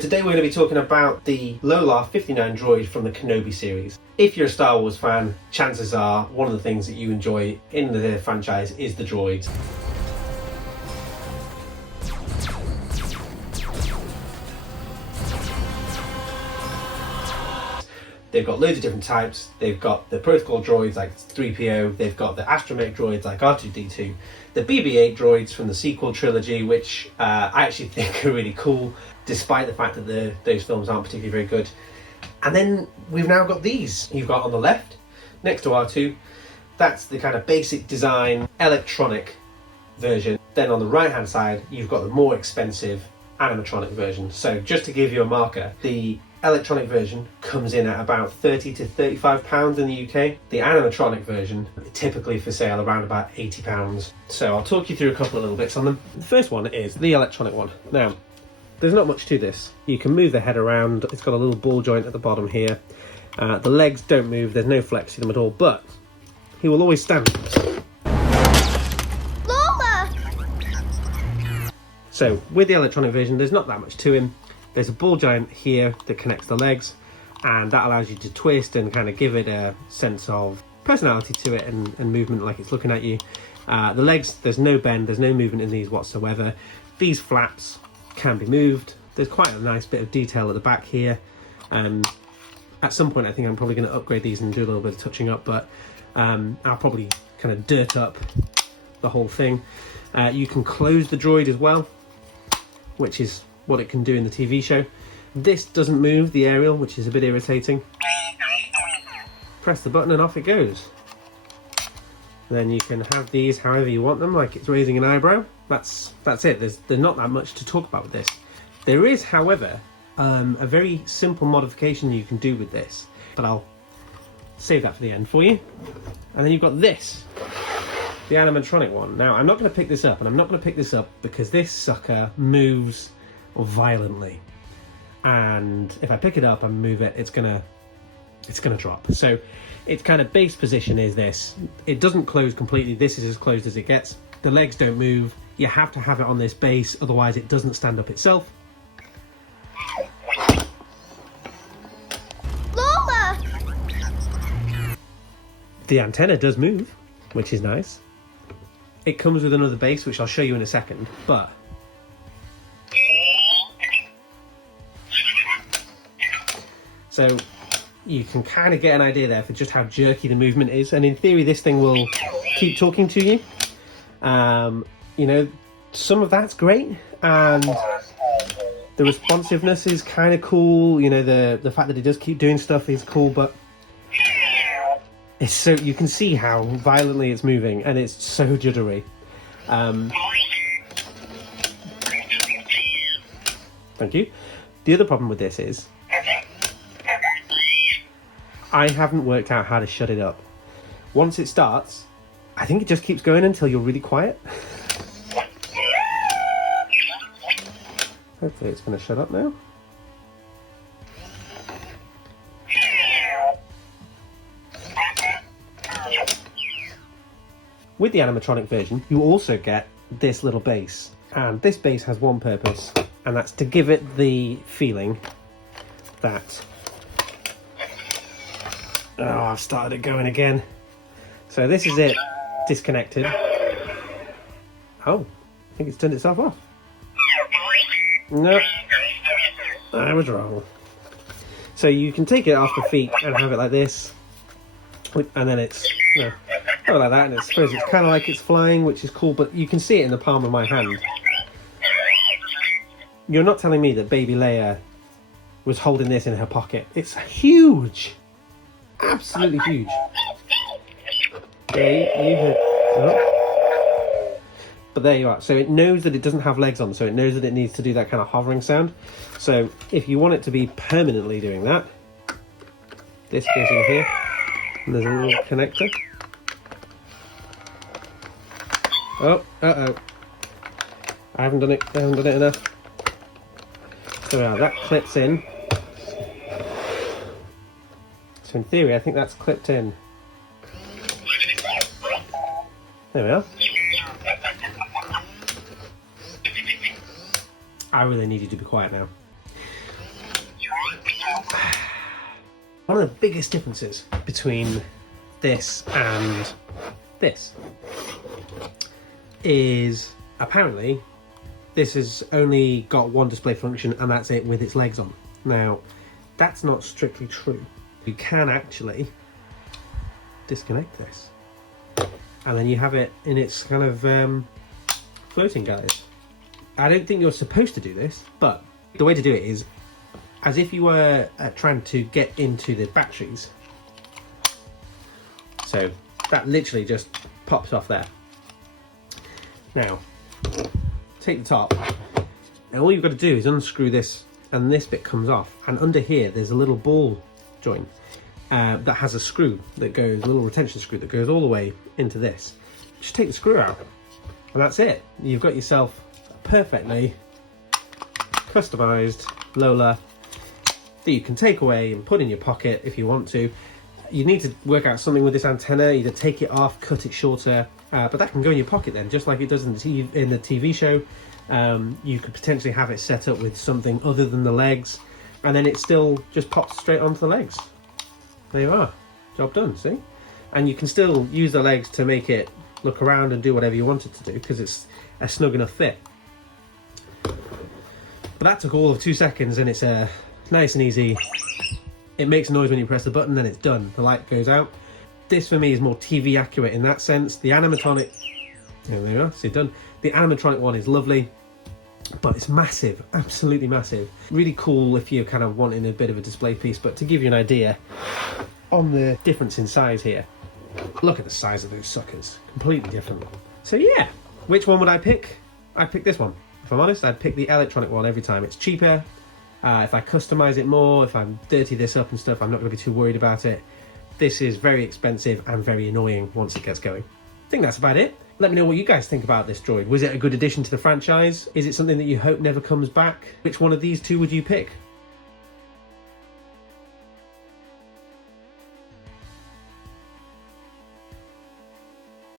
Today we're going to be talking about the Lo-La59 Droid from the Kenobi series. If you're a Star Wars fan, chances are one of the things that you enjoy in the franchise is the droids. They've got loads of different types. They've got the protocol droids like 3PO, they've got the astromech droids like R2-D2, the BB-8 droids from the sequel trilogy, which I actually think are really cool, despite the fact that those films aren't particularly very good. And then we've now got these. You've got on the left, next to R2, that's the kind of basic design electronic version. Then on the right hand side, you've got the more expensive animatronic version. So just to give you a marker, the electronic version comes in at about £30 to £35 in the UK. The animatronic version, typically for sale around about £80. So I'll talk you through a couple of little bits on them. The first one is the electronic one. Now, there's not much to this. You can move the head around. It's got a little ball joint at the bottom here. The legs don't move. There's no flex to them at all, but he will always stand. Lola! So with the electronic version, there's not that much to him. There's a ball joint here that connects the legs, and that allows you to twist and kind of give it a sense of personality to it and movement like it's looking at you. The legs, there's no bend, there's no movement in these whatsoever. These flaps can be moved. There's quite a nice bit of detail at the back here. At some point I think I'm probably going to upgrade these and do a little bit of touching up, but I'll probably kind of dirt up the whole thing. You can close the droid as well, which is what it can do in the TV show. This doesn't move, the aerial, which is a bit irritating. Press the button and off it goes. Then you can have these however you want them, like it's raising an eyebrow. That's it. There's not that much to talk about with this. There is, however, a very simple modification you can do with this, but I'll save that for the end for you. And then you've got this, the animatronic one. Now, I'm not going to pick this up, and I'm not going to pick this up because this sucker moves violently, and if I pick it up and move it, it's gonna drop. So its kind of base position is this. It doesn't close completely. This is as closed as it gets. The legs don't move. You have to have it on this base, otherwise it doesn't stand up itself. Lola! The antenna does move, which is nice. It comes with another base, which I'll show you in a second, but so you can kind of get an idea there for just how jerky the movement is, and in theory this thing will keep talking to you. You know, some of that's great, and the responsiveness is kind of cool. You know, the fact that it does keep doing stuff is cool, but it's so, you can see how violently it's moving, and it's so juddery. Thank you. The other problem with this is I haven't worked out how to shut it up. Once it starts, I think it just keeps going until you're really quiet. Hopefully it's going to shut up now. With the animatronic version, you also get this little base. And this base has one purpose, and that's to give it the feeling that... Oh, I've started it going again. So this is it, disconnected. Oh, I think it's turned itself off. No, I was wrong. So you can take it off the feet and have it like this, and then it's, you know, oh, like that, and I suppose it's kind of like it's flying, which is cool, but you can see it in the palm of my hand. You're not telling me that baby Leia was holding this in her pocket. It's huge. Absolutely huge. Yeah, you heard. Oh. But there you are. So it knows that it doesn't have legs on, so it knows that it needs to do that kind of hovering sound. So if you want it to be permanently doing that, this goes in here, and there's a little connector. Oh, uh-oh. I haven't done it enough. So yeah, that clips in. So in theory, I think that's clipped in. There we are. I really need you to be quiet now. One of the biggest differences between this and this is apparently this has only got one display function and that's it with its legs on. Now, that's not strictly true. You can actually disconnect this and then you have it in its kind of floating guise. I don't think you're supposed to do this, but the way to do it is as if you were trying to get into the batteries. So that literally just pops off there. Now, take the top, and all you've got to do is unscrew this, and this bit comes off. And under here, there's a little ball joint that has a screw that goes, a little retention screw that goes all the way into this. Just take the screw out, and that's it. You've got yourself a perfectly customized Lo-La that you can take away and put in your pocket if you want to. You need to work out something with this antenna, either take it off, cut it shorter, but that can go in your pocket then, just like it does in the TV show. You could potentially have it set up with something other than the legs, and then it still just pops straight onto the legs. There you are, job done, see? And you can still use the legs to make it look around and do whatever you want it to do, because it's a snug enough fit. But that took all of 2 seconds, and it's nice and easy. It makes a noise when you press the button, then it's done. The light goes out. This for me is more TV accurate in that sense. The animatronic, there we are, see, done. The animatronic one is lovely, but it's massive, absolutely massive. Really cool if you're kind of wanting a bit of a display piece, but to give you an idea on the difference in size here, look at the size of those suckers, completely different. So yeah, which one would I pick? I'd pick this one. If I'm honest, I'd pick the electronic one every time. It's cheaper. If I customize it more, if I dirty this up and stuff, I'm not going to be too worried about it. This is very expensive and very annoying once it gets going. I think that's about it. Let me know what you guys think about this droid. Was it a good addition to the franchise? Is it something that you hope never comes back? Which one of these two would you pick?